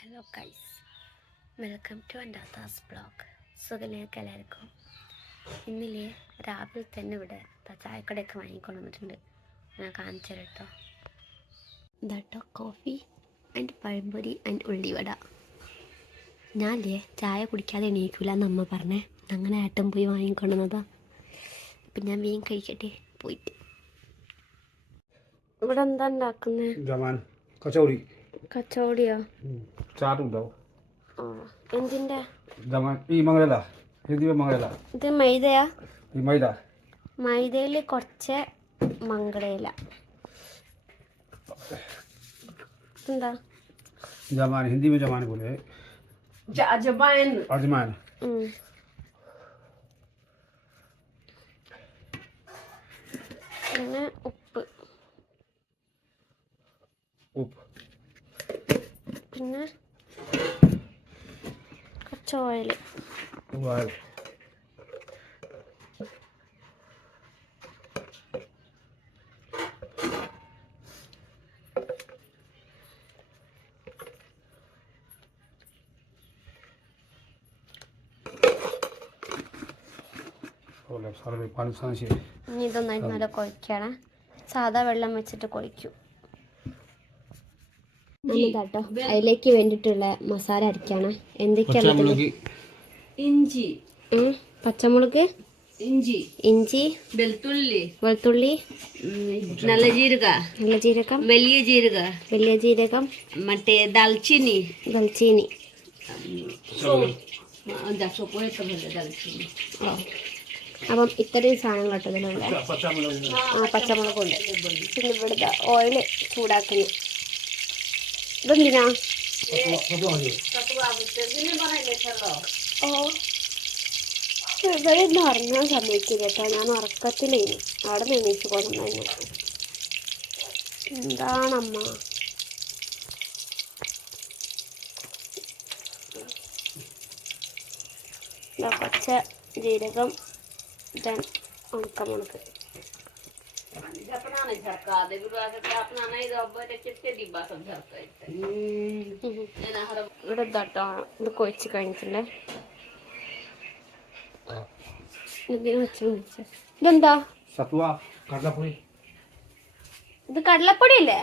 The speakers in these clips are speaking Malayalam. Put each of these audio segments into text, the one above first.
ഹലോ ഗൈസ്, വെൽക്കം ടു അൻഡാത്താസ് ബ്ലോഗ്. സുഖലേക്ക് എല്ലാവർക്കും. ഇന്നില്ലേ രാവിലെ തന്നെ ഇവിടെ ചായക്കടയൊക്കെ വാങ്ങിക്കൊണ്ട് വന്നിട്ടുണ്ട്. ഞാൻ കാണിച്ചു തരാം കേട്ടോ. ഇതാട്ടോ കോഫി ആൻഡ് പഴംപൊരി ആൻഡ് ഉള്ളിവട. ഞാനില്ലേ ചായ കുടിക്കാതെ എണീക്കില്ല എന്നമ്മ പറഞ്ഞേ. അങ്ങനെ ഏട്ടൻ പോയി വാങ്ങിക്കൊണ്ടുവന്നതാ. അപ്പം ഞാൻ വീണ്ടും കഴിക്കട്ടെ പോയിട്ട്. ഇവിടെ എന്താ ഉണ്ടാക്കുന്നത്? കച്ചോടിയോ? എന്തിന്റെ? ഇത് മൈദയാ? മൈദയില് കുറച്ച് മംഗളയില. എന്താ जमान हिंदी में जमान बोले अजवाइन. अजमान പിന്നെ ഉപ്പ്, പിന്നെ കുറച്ച് ഓയിൽ. ഇനി ഇതൊന്നായിട്ട് നല്ല കുഴക്കണം. സാധാ വെള്ളം വെച്ചിട്ട് കുഴക്കും. കേട്ടോ, അതിലേക്ക് വേണ്ടിയിട്ടുള്ള മസാല അരക്കണം. എന്തൊക്കെയാണ്? ഇഞ്ചി, പച്ചമുളക്, ഇഞ്ചി, വെളുത്തുള്ളി, നല്ല ജീരകം, വലിയ ജീരകം, മറ്റേ ദാൽച്ചീനി. അപ്പം ഇത്രയും സാധനം കേട്ടതിലുണ്ട്. പച്ചമുളകുണ്ട്. പിന്നെ ഇവിടുത്തെ ഓയില് ചൂടാക്കുന്നു. ഇതെന്തിനാ? ഇവരൊന്നും അറിഞ്ഞാൽ സമ്മതിക്കില്ല കേട്ടോ. ഞാൻ ഉറക്കത്തിലേനി അവിടെ നിന്നേച്ച് കൊണ്ടുവന്നു. എന്താണമ്മ? പച്ച ജീരകം, ഉണക്കമുളക്. ഇവിടെ ഇതാട്ടോ, ഇത് കൊഴിച്ച് കഴിഞ്ഞിട്ടുണ്ടേ. ഇതെന്താ? ഇത് കടലപ്പൊടി അല്ലേ?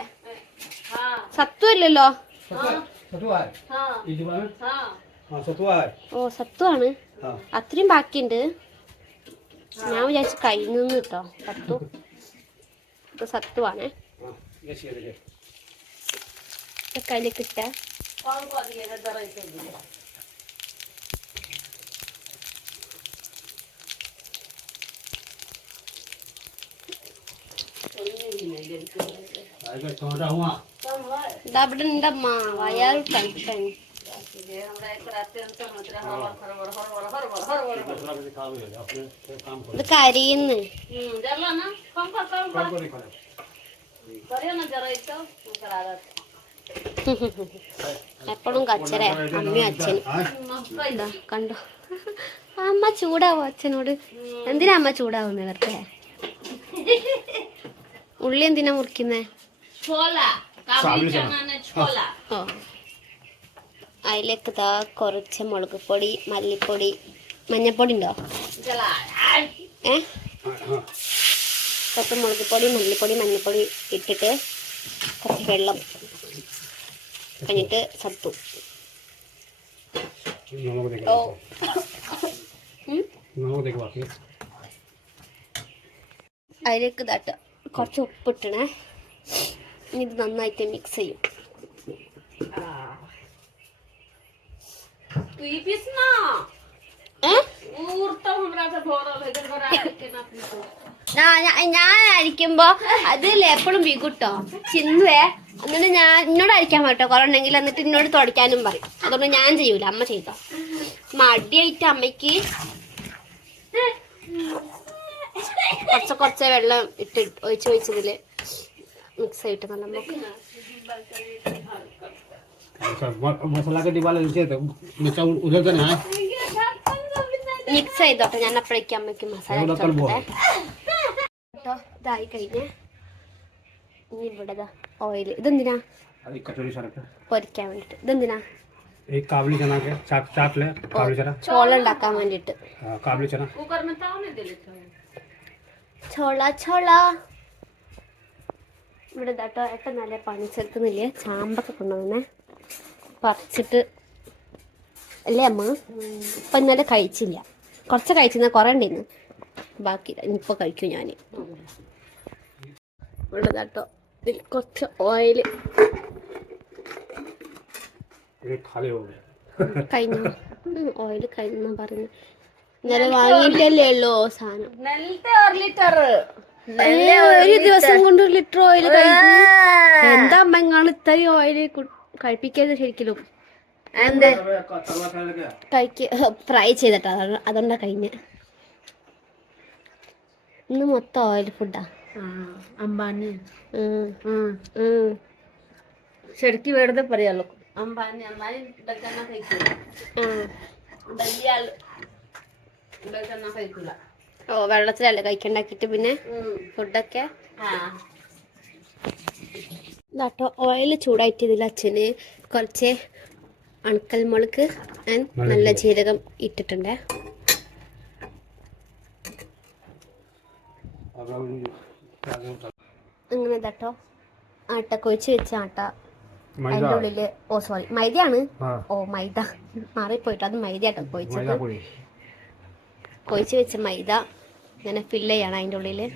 സത്തു അല്ലല്ലോ. ഓ, സത്തുവാണ്. അത്രയും ബാക്കിയുണ്ട്. ഞാൻ വിചാരിച്ചു കഴിഞ്ഞു കേട്ടോ. സത്തു, ഇത് സത്തുവാണേ. കയ്യിലേക്ക് ഇട്ട ഇവിടെ ഉണ്ടമ്മ. വയാൽ കഴിക്കാൻ ഇത് കരിയുന്നു. എപ്പോഴും കച്ചറ അമ്മയും അച്ഛനും. എന്താ കണ്ടോ, അമ്മ ചൂടാവും അച്ഛനോട്. എന്തിനാ അമ്മ ചൂടാവുന്നേ? വെറുതെ ഉള്ളി എന്തിനാ മുറിക്കുന്നേ? ഓ, അതിലേക്ക് ഇതാ കുറച്ച് മുളക് പൊടി, മല്ലിപ്പൊടി, മഞ്ഞപ്പൊടി ഉണ്ടോ? കുറച്ച് മുളക് പൊടി, മല്ലിപ്പൊടി, മഞ്ഞപ്പൊടി ഇട്ടിട്ട് കുറച്ച് വെള്ളം കഴിഞ്ഞിട്ട് സത്തു. അതിലേക്ക് ഇതാട്ട് കുറച്ച് ഉപ്പിട്ടണേ. ഇനി ഇത് നന്നായിട്ട് മിക്സ് ചെയ്യും. ഞാൻ അരിക്കുമ്പോ അതിൽ എപ്പോഴും ബിഗുട്ടോ ചിന്നുവേ. എന്നിട്ട് ഞാൻ എന്നോട് അരിക്കാൻ പറ്റോ കുറെ ഉണ്ടെങ്കിൽ, എന്നിട്ട് എന്നോട് തുടയ്ക്കാനും പറയും. അതുകൊണ്ട് ഞാൻ ചെയ്യൂല, അമ്മ ചെയ്തോ. മടിയായിട്ട് അമ്മയ്ക്ക് കുറച്ച് വെള്ളം ഇട്ട് ഒഴിച്ചതില് മിക്സ് ആയിട്ട് നല്ല മിക്സ് ചെയ്തോട്ടെ. ഞാൻ അപ്പോഴേക്കും അമ്മയ്ക്ക് മസാല ഇതായി കഴിഞ്ഞ് ഇനി ഇവിടെ ഓയിൽ. ഇതെന്തിനാ? പൊരിക്കാൻ വേണ്ടിട്ട്. ഇതെന്തിനാ? एक काबली चना के चाट ले काबली चना ചോള ഉണ്ടാക്കാൻ വേണ്ടിയിട്ട്. काबली चना ചോള ചോള. ഇവിടെ ഇതാട്ടോ ഏട്ടൻ നല്ല പണിച്ചെടുക്കുന്നില്ലേ, ചാമ്പൊക്കെ കൊണ്ടുവന്നേ പറിച്ചിട്ട് അല്ലേ അമ്മ. ഇപ്പം ഇന്നലെ കഴിച്ചില്ല, കുറച്ച് കഴിച്ചിരുന്ന കുറേ ഉണ്ടായിരുന്നു, ബാക്കി ഇപ്പോൾ കഴിക്കും ഞാൻ. ഇവിടെ ഇതാട്ടോ ഇതിൽ കുറച്ച് ഓയിൽ खाली हो गया കഴിഞ്ഞു. ഓയിൽ കഴിഞ്ഞു പറഞ്ഞു. ഇന്നലെ വാങ്ങിയിട്ടല്ലേ ഉള്ളൂ സാധനം. ഒരു ദിവസം കൊണ്ട് 1 ലിറ്റർ ഓയിൽ കഴിഞ്ഞു. എന്താ അമ്മ നിങ്ങൾ ഇത്രയും ഓയിൽ കഴിപ്പിക്കരുത് ശരിക്കും. ഫ്രൈ ചെയ്തിട്ടാ അതുകൊണ്ടാ കഴിഞ്ഞ്. ഇന്ന് മൊത്തം ഓയിൽ ഫുഡാ. അംബാനി ശരിക്കും വെറുതെ പറയാലോ. അംബാനി അംബാനി ഇതൊക്കെ കഴിക്കൂല, വലിയ ആള് ഇതൊക്കെ കഴിക്കൂല. ഓ വെള്ളത്തിലല്ലേ കഴിക്കണ്ടാക്കിട്ട് പിന്നെ ഫുഡൊക്കെ. ഇതാട്ടോ ഓയിൽ ചൂടായിട്ട് ഇതിൽ അച്ഛന് കുറച്ച് അണക്കൽ മുളക് നല്ല ജീരകം ഇട്ടിട്ടുണ്ട്. അങ്ങനെ ഇതാട്ടോ ആട്ട കൊഴിച്ച് വെച്ച ആട്ട അതിൻ്റെ ഉള്ളില്, ഓ സോറി മൈദയാണ്. ഓ മൈദ മാറിപ്പോയിട്ട്, അത് മൈദ ആട്ടോ കൊഴിച്ചത്. കൊഴിച്ച് വെച്ച മൈദ ഇങ്ങനെ ഫില്ല് ചെയ്യണം അതിൻ്റെ ഉള്ളില്.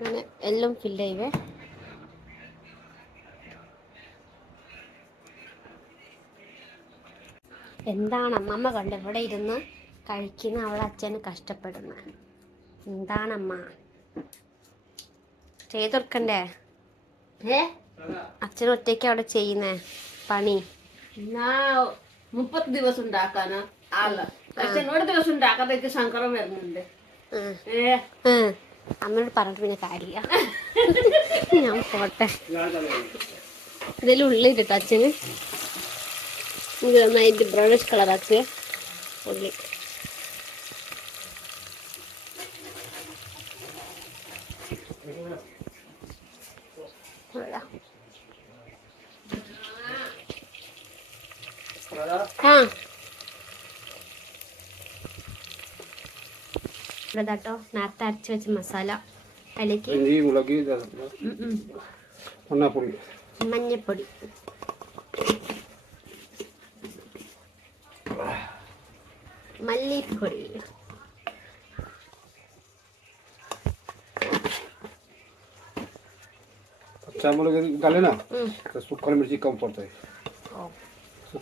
അങ്ങനെ എല്ലാം ഫില്ല് ചെയ്യുവേ. എന്താണ് അമ്മമ്മ കണ്ട് ഇവിടെ ഇരുന്ന് കഴിക്കുന്ന അവളെ അച്ഛന് കഷ്ടപ്പെടുന്നത്? എന്താണമ്മ ചെയ്തൊടുക്കണ്ടേ? അച്ഛൻ ഒറ്റയ്ക്ക് അവിടെ ചെയ്യുന്നേ പണി. 30 ദിവസം ഉണ്ടാക്കാനാ ആള്. അച്ഛനോട് ദിവസം ഉണ്ടാക്കാതെ സങ്കടം വരുന്നുണ്ട്. അമ്മയോട് പറഞ്ഞിട്ട് പിന്നെ കാര്യമില്ല. ഞാൻ പോട്ടെ. ഇതിൽ ഉള്ളിലിട്ടോ അച്ഛന് നന്നായിട്ട് ബ്രൗണിഷ് കളറാക്കിയ ഉള്ളി. ഇതാട്ടോ നേരത്തെ അരച്ച് വെച്ച മസാല, അതിലേക്ക് മഞ്ഞപ്പൊടി, മല്ലിപ്പൊടി,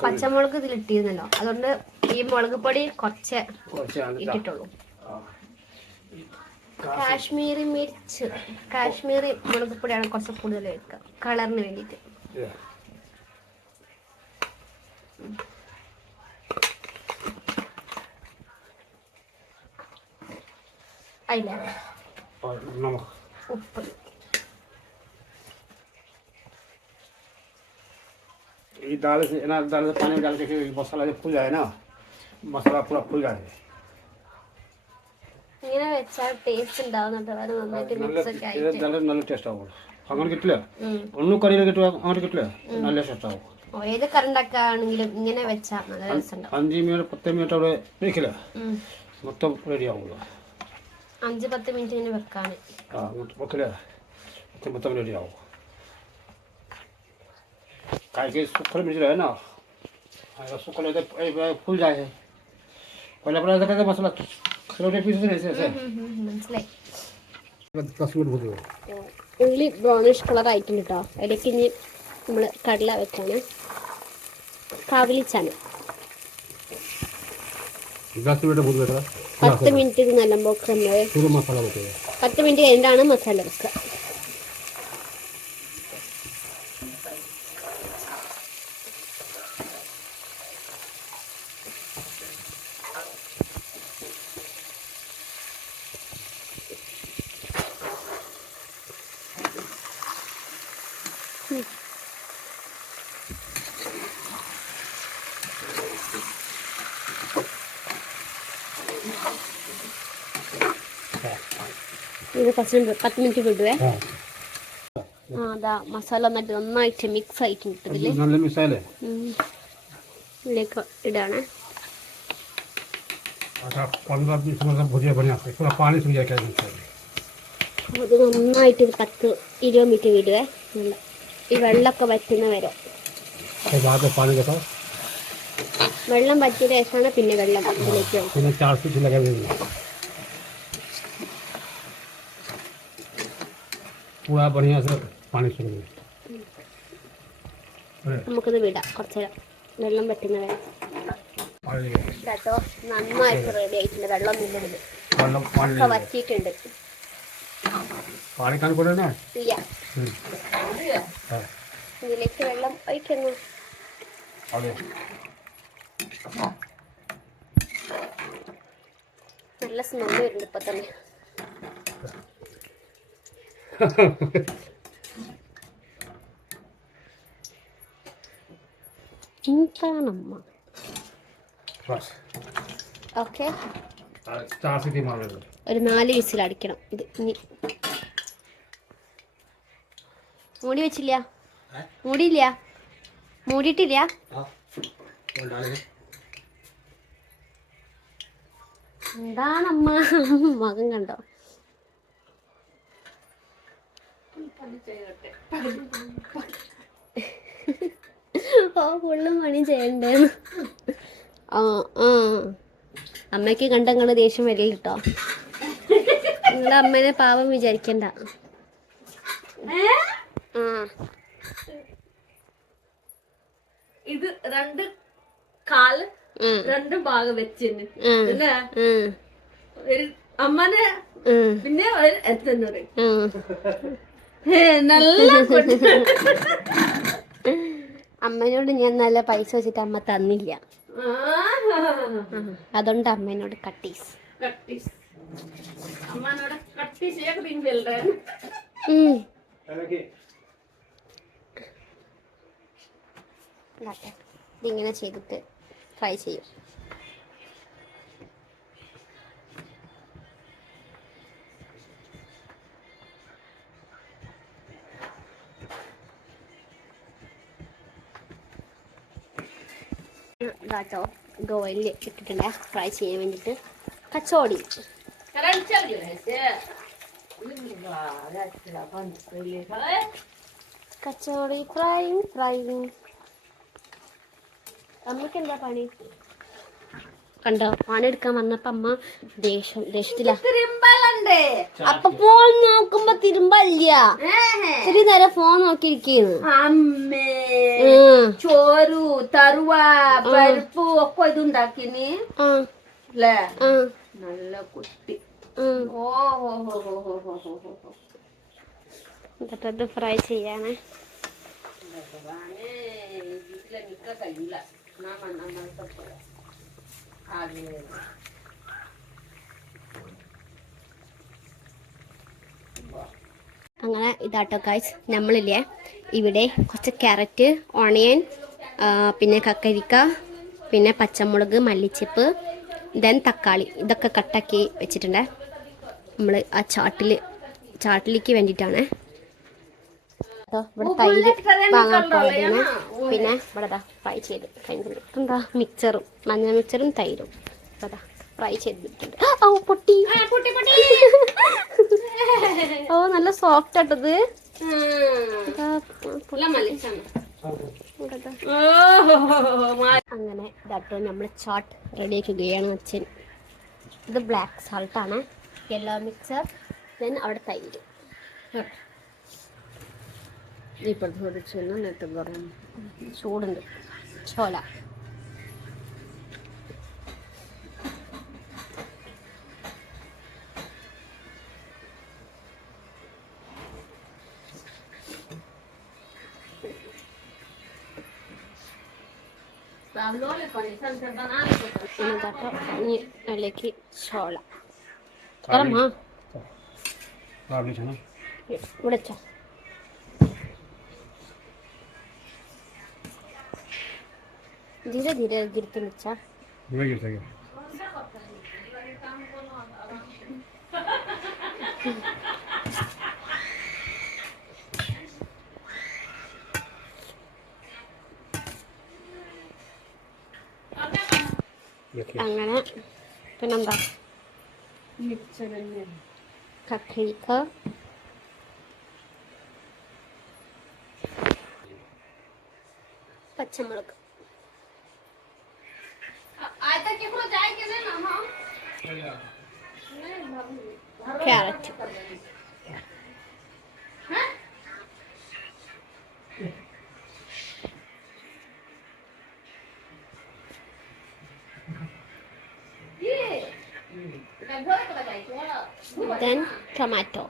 പച്ചമുളക് ഇതിലിട്ടിരുന്നല്ലോ, അതുകൊണ്ട് ഈ മുളക് പൊടി കുറച്ച് ഇട്ടിട്ടുള്ളൂ. കാശ്മീരി മിർച്ച്, കാശ്മീരി മുളക് പൊടിയാണ് കുറച്ച് കൂടുതൽ എടുക്കുക കളറിന് വേണ്ടിയിട്ട്. അതില്ല ഉപ്പ്. ये दाल से ना, दाल से पानी में डाल के मसाला जब फूल जाए ना, मसाला पूरा फूल जाए. ഇങ്ങനെ വെച്ചാൽ ടേസ്റ്റ് ഉണ്ടാവുന്നുണ്ട്. അത് നന്നായിട്ട് മിക്സ് ഒക്കെ ആയിട്ട് നല്ല ടേസ്റ്റ് ആവും. അങ്ങനെ കിട്ടില്ല, ഒന്നും കറിയിൽ കിട്ടുക അങ്ങനെ കിട്ടില്ല, നല്ല ടേസ്റ്റ് ആവും. ഏത് കറി ഉണ്ടാക്കുകയാണെങ്കിലും ഇങ്ങനെ വെച്ചാൽ നല്ല രസമുണ്ടാവും. 5 മിനിറ്റ് 10 മിനിറ്റ് അവിടെ വെക്കില്ല, മൊത്തം റെഡി ആവുള്ളൂ. 5-10 മിനിറ്റ് ഇങ്ങനെ വെക്കാണ്. വെക്കില്ല, മൊത്തം റെഡി ആവും. काहे सूखल मिर्च रहे ना, सूखल फूल जाए. पहले अपना कैसे मसाला छोटे पीस से ऐसे മനസ്സിലായി. 10 मिनट हो गए. ഉള്ളി ബ്രൗണിഷ് കളർ ആയിട്ടുണ്ട് കേട്ടോ. ഇടയ്ക്ക് ഇനി നമ്മൾ കടല വെക്കാണ്, കാബിലി ചന. 10 मिनट बहुत बेटा 10 മിനിറ്റ് ഇത് നല്ലപോലെ നമ്മൾ पूरा मसाला होता है. 10 മിനിറ്റ് കഴിഞ്ഞാണ് മസാല വെക്കുക. ഇത് 10 മിനിറ്റ് വിടുവേ. ആ അതാ മസാല നന്നായിട്ട് മിക്സ് ആയിട്ടുണ്ട് ഇതില്. നല്ല മിക്സായല്ലേ. ഇതിലേക്ക് ഇടാണ്. 15-20 मिनट भुजिया बढ़िया से पूरा पानी सूख जाएगा इसमें. അത് നന്നായിട്ട് 10-20 മിനിറ്റ് വിടുവേ. ഈ വെള്ളമൊക്കെ വറ്റുന്ന വരെ. फिर बाद में पानी के साथ വെള്ളം വറ്റിയ ശേഷമാണ് പിന്നെ വെള്ളം ഇതിലേക്ക് ഒഴിക്കുക. फिर 4 सीटी लगा देंगे. पूरा बढ़िया से पानी सूख जाए. നമുക്കിത് വിടാം കുറച്ച് നേരം വെള്ളം വറ്റുന്ന വരെ. पानी കേട്ടോ നന്നായിട്ട് റെഡി ആയിട്ടുണ്ട്. വെള്ളം ഇല്ലത് मतलब पानी ഒക്കെ വറ്റിയിട്ടുണ്ട്. पानी खाने पड़े ना. ഇല്ല हाँ ഇതിലേക്ക് വെള്ളം ഒഴിക്കുന്നു. अरे നല്ല സ്മെല്ല് വരുന്നുണ്ട് ഇപ്പൊ തന്നെ. എന്താണമ്മ. बस ഓക്കെ 4 सीटी मार दो. ഒരു 4 വിസിൽ അടിക്കണം. ഇത് ഇനി മൂടി വെച്ചില്ല. മൂടിയില്ല. മൂടിയിട്ടില്ല. हाँ कौन डालेंगे. എന്താണമ്മ മകൻ കണ്ടോ. ഫുള്ളും പണി ചെയ്യണ്ടേ. ആ ആ അമ്മയ്ക്ക് കണ്ട നിങ്ങള് ദേഷ്യം വരില്ല കേട്ടോ. നിങ്ങളുടെ അമ്മേനെ പാവം വിചാരിക്കണ്ട. ആ ഇത് 2 കാല് 2 ഭാഗം വെച്ചിന് അല്ലേ ഒരു അമ്മനെ പിന്നെ എത്തുന്നത് നല്ല അമ്മേനോട് ഞാൻ നല്ല പൈസ വെച്ചിട്ട് അമ്മ തന്നില്ല. അതുകൊണ്ട് അമ്മേനോട് കട്ടീസ്. അമ്മനോട് കട്ടീസ് ഏകദിനല്ലേ. ഇതിങ്ങനെ ചെയ്തിട്ട് ഫ്രൈ ചെയ്യും. ഇതാട്ടോ ഓയിലിൽ ഇട്ടിട്ടുണ്ട് ഫ്രൈ ചെയ്യാൻ വേണ്ടിയിട്ട്. കച്ചോടി കച്ചോടി ഫ്രൈ. അമ്മക്ക് എന്താ പണി കണ്ടോ. പണിയെടുക്കാൻ വന്നപ്പോ അമ്മ ദേഷ്യത്തില. അപ്പൊ ഫോൺ നോക്കുമ്പോ തിരുമ്പല്ല. ഇത്തിരി നേരം ഫോൺ നോക്കിയിരിക്കുന്നു. അമ്മേ ചോരു തറുവ പരിപ്പ് ഒക്കെ ഇതുണ്ടാക്കിനി അല്ലേ. നല്ല കുട്ടി. എന്നിട്ടത് ഫ്രൈ ചെയ്യാണ്. അങ്ങനെ ഇതാട്ടോ ഗൈസ്. നമ്മളില്ലേ ഇവിടെ കുറച്ച് ക്യാരറ്റ്, ഓണിയൻ, പിന്നെ കക്കരിക്ക, പിന്നെ പച്ചമുളക്, മല്ലിച്ചപ്പ്, ദെൻ തക്കാളി ഇതൊക്കെ കട്ടാക്കി വെച്ചിട്ടുണ്ട്. നമ്മൾ ആ ചാട്ടിലേക്ക് വേണ്ടിയിട്ടാണ്. ഇവിടെ തൈര് വാങ്ങാൻ പോയതാണ്. പിന്നെ ഇവിടെ ഫ്രൈ ചെയ്ത് കഴിഞ്ഞിട്ട് എന്താ മിക്സറും മഞ്ഞ മിക്സറും തൈരും അതാ ഫ്രൈ ചെയ്തിട്ടുണ്ട്. ഓ പൊട്ടി. ഓ നല്ല സോഫ്റ്റ് ആട്ടത്. അങ്ങനെ ഇതാട്ടോ നമ്മൾ ചാട്ട് റെഡിയാക്കുകയാണ് അച്ഛൻ. ഇത് ബ്ലാക്ക് സാൾട്ടാണ്. യെല്ലോ മിക്സർ, ദെൻ അവിടെ തൈര്. ചൂടുണ്ട്. ചോല അതിലേക്ക് ചോള ഇവിടെ വെച്ചോ. धीरे धीरे गिरते बच्चा. അങ്ങനെ പിന്നെന്താ മിക്സർ തന്നെയാണ്. കക്കരിക്ക, പച്ചമുളക്, ക്യാരറ്റ്, then tomato.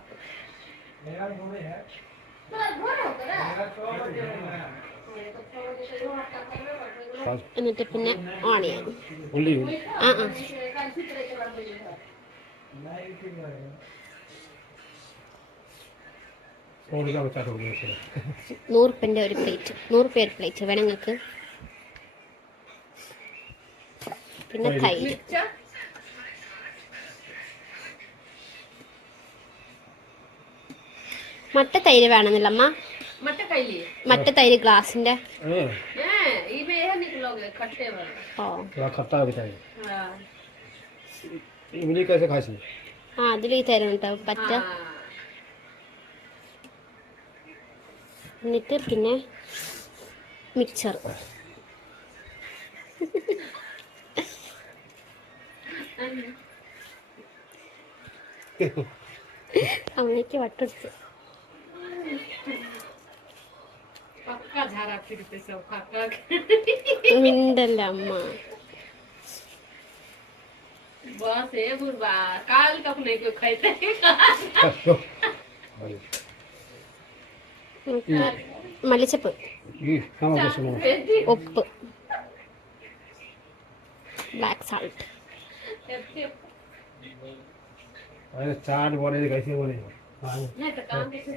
എന്നിട്ട് പിന്നെ ഓണിയൻ. ഉള്ളി ആ ആ ഓടിക്കാൻ വെച്ചാൽ 100 ഒരു പ്ലേറ്റ്, 100 പേര് പ്ലേറ്റ് വേണം നിങ്ങൾക്ക്. പിന്നെ തൈര്, മട്ട തൈര് വേണമെന്നില്ല അമ്മ. മട്ട തൈര് ഗ്ലാസിന്റെ. ഓ खट्टा भी चाहिए इमली कैसे खाई थी ആ അതിൽ ഈ തൈര് ഉണ്ടാവും പറ്റ. എന്നിട്ട് പിന്നെ മിക്സർ. അമ്മയ്ക്ക് വട്ടടിച്ച് ഉണ്ടല്ല അമ്മ. बस हे बुढ़बा काल कपने को खाते മല്ലിച്ചപ്പ്, ഉപ്പ്, ബ്ലാക്ക് സാൾട്ട്. अरे चाट बने कैसे बने नहीं तो काम कैसे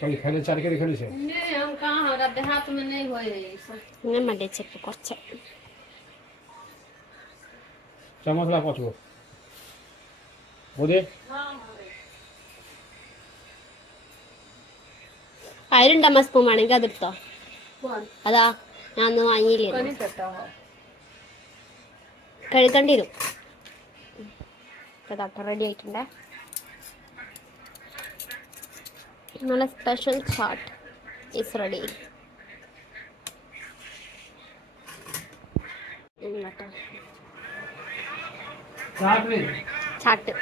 कभी खाने चाट के दिखा से नहीं हम कहाँ हमारा देहात में नहीं होए ऐसा പിന്നെ മല്ലിച്ചപ്പ് കുറച്ച്. चम्मच ला पाँच गो बोले അതിലുണ്ടമ്മ സ്പൂൺ വേണമെങ്കിൽ അതെടുത്തോ. അതാ ഞാൻ ഒന്നും വാങ്ങിയില്ലേ. कहीं करता हो കഴുകേണ്ടി വരും. അതാ റെഡി ആയിട്ടുണ്ടേ. നല്ല സ്പെഷ്യൽ ചാട്ട് ഈസ് റെഡി. चाट नहीं ചാട്ട്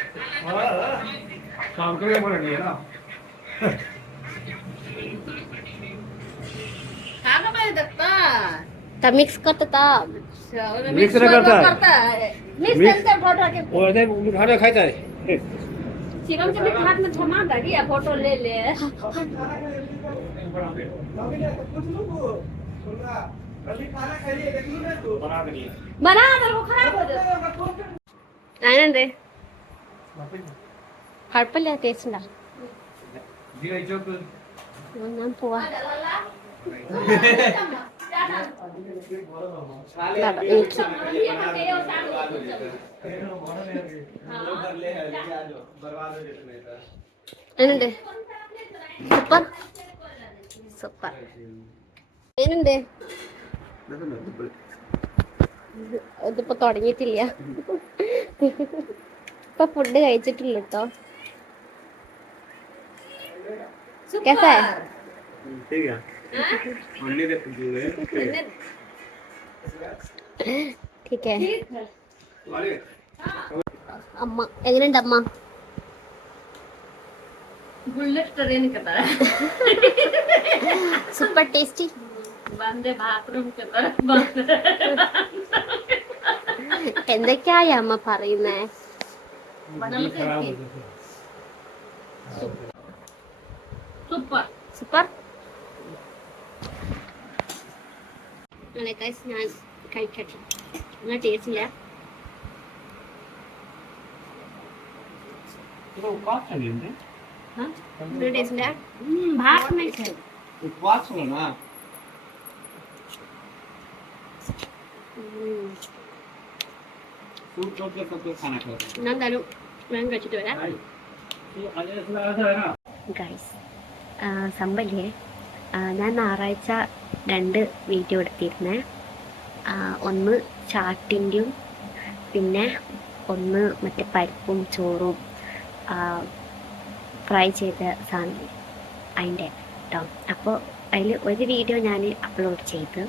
शाम के लिए बनेगी ना खाना पाए दत्ता तब मिक्स करते तब मिक्स नहीं करता है मिक्स Mix- करके फोटो के वो ऐसे खाना खाता है शिवम के भी हाथ में थमा दगी या फोटो ले ले बना अगर वो खराब हो जाए ഞാനുണ്ട്. കുഴപ്പമില്ല, ടേസ്റ്റ് ഉണ്ടാ. ഞാൻ പോവാ. എനിക്ക് എന്നുണ്ട് സൂപ്പർ സൂപ്പർ. എന്നുണ്ട് ഇതിപ്പോ തുടങ്ങിയിട്ടില്ല. ഇപ്പൊ ഫുഡ് കഴിച്ചിട്ടില്ല കേട്ടോ. कैसा है? ठीक है अन्नी दे ठीक है. वाले അമ്മ എങ്ങനെയുണ്ട് അമ്മ? बुलेट ट्रेन के तरह സൂപ്പർ ടേസ്റ്റി. बंदे बाथरूम के तरह बंद എന്തൊക്കെയായി അമ്മ പറയുന്നേ? Super super. ഞാൻ കഴിക്കട്ടെ. നല്ല ടേസ്റ്റ് ഇല്ല. तो काट चाहिए ടേസ്റ്റ് ഇല്ല. भात में है. उपवास हो ना सूप तो के सब खाना खाओ ഞാൻ എന്തായാലും ഞാൻ കഴിച്ചിട്ട് വരാം. ഗൈസ് സംഭവല്ലേ, ഞാൻ ഞായറാഴ്ച 2 വീഡിയോ എടുത്തിരുന്നേ. ഒന്ന് ചാട്ടിൻ്റെയും പിന്നെ ഒന്ന് മറ്റേ പരിപ്പും ചോറും ഫ്രൈ ചെയ്ത സാധനം അതിൻ്റെ കേട്ടോ. അപ്പോൾ അതിൽ ഒരു വീഡിയോ ഞാൻ അപ്ലോഡ് ചെയ്ത്,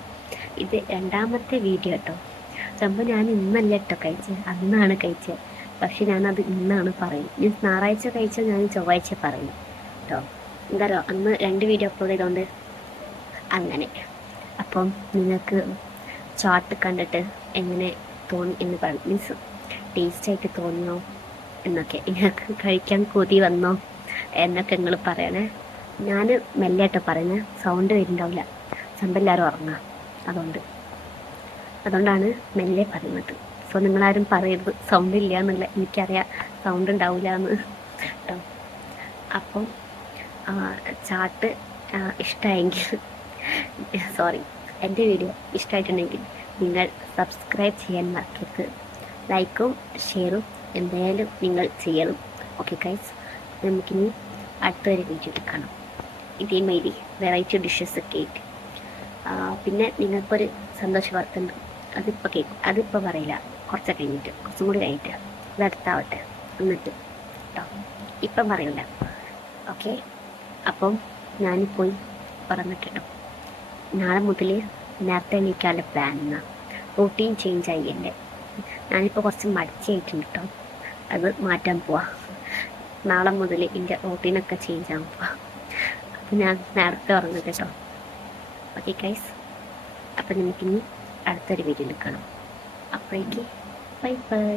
ഇത് 2ാമത്തെ വീഡിയോ കേട്ടോ. സംഭവം ഞാൻ ഇന്നല്ല കേട്ടോ കഴിച്ചത്, അന്നാണ് കഴിച്ചത്. പക്ഷെ ഞാനത് ഇന്നാണ് പറയും. ഞാൻ ഞായറാഴ്ച കഴിച്ചാൽ ഞാൻ ചൊവ്വാഴ്ച പറയും കേട്ടോ. എന്താ പറയുക, അന്ന് 2 വീഡിയോ അപ്ലോഡ് ചെയ്തുകൊണ്ട് അങ്ങനെ. അപ്പം നിങ്ങൾക്ക് ചാട്ട് കണ്ടിട്ട് എങ്ങനെ തോന്നി എന്ന് പറയും, മീൻസ് ടേസ്റ്റായിട്ട് തോന്നിയോ എന്നൊക്കെ, നിങ്ങൾക്ക് കഴിക്കാൻ കൊതി വന്നോ എന്നൊക്കെ നിങ്ങൾ പറയണേ. ഞാൻ മെല്ലെയാട്ടോ പറയുന്നത്, സൗണ്ട് വരുന്നുണ്ടാവില്ല. സംഭവം എല്ലാവരും ഉറങ്ങാം, അതുകൊണ്ടാണ് മെല്ലെ പറയുന്നത്. സോ നിങ്ങളാരും പറയരുത് സൗണ്ട് ഇല്ല എന്നുള്ള, എനിക്കറിയാം സൗണ്ട് ഉണ്ടാവില്ല എന്ന് കേട്ടോ. അപ്പം ചാട്ട് ഇഷ്ടമായെങ്കിൽ എൻ്റെ വീഡിയോ ഇഷ്ടമായിട്ടുണ്ടെങ്കിൽ നിങ്ങൾ സബ്സ്ക്രൈബ് ചെയ്യാൻ മറക്കരുത്. ലൈക്കും ഷെയറും എന്തായാലും നിങ്ങൾ ചെയ്യണം. ഓക്കെ ഗൈസ്, നമുക്കിനി അടുത്തൊരു വീഡിയോ കാണാം. ഇതേമാതിരി വെറൈറ്റി ഡിഷസ് ഒക്കെ ആയിട്ട്. പിന്നെ നിങ്ങൾക്കൊരു സന്തോഷ വാർത്ത ഉണ്ട്, അതിപ്പോൾ കേൾക്കും. അതിപ്പോൾ പറയില്ല, കുറച്ചും കൂടി കഴിഞ്ഞിട്ട് അത് അടുത്താവട്ടെ എന്നിട്ട് കേട്ടോ. ഇപ്പം പറയില്ല. ഓക്കെ, അപ്പം ഞാനിപ്പോയി പറഞ്ഞിട്ടോ. നാളെ മുതൽ നേരത്തെ എണീക്കാനുള്ള പ്ലാൻ എന്നാ. റൂട്ടീൻ ചേഞ്ച് ആയി എൻ്റെ. ഞാനിപ്പോൾ കുറച്ച് മടിച്ചായിട്ടുണ്ട് കേട്ടോ, അത് മാറ്റാൻ പോവാ. നാളെ മുതൽ എൻ്റെ റൂട്ടീനൊക്കെ ചേഞ്ച് ആകാൻ പോവാ. അപ്പം ഞാൻ നേരത്തെ ഉറങ്ങും കേട്ടോ. ഓക്കെ ഗൈസ്, അപ്പം നമുക്കിനി അടുത്തൊരു വീഡിയോയിൽ കാണാം. അപ്പോഴേക്ക് ബൈ ബൈ.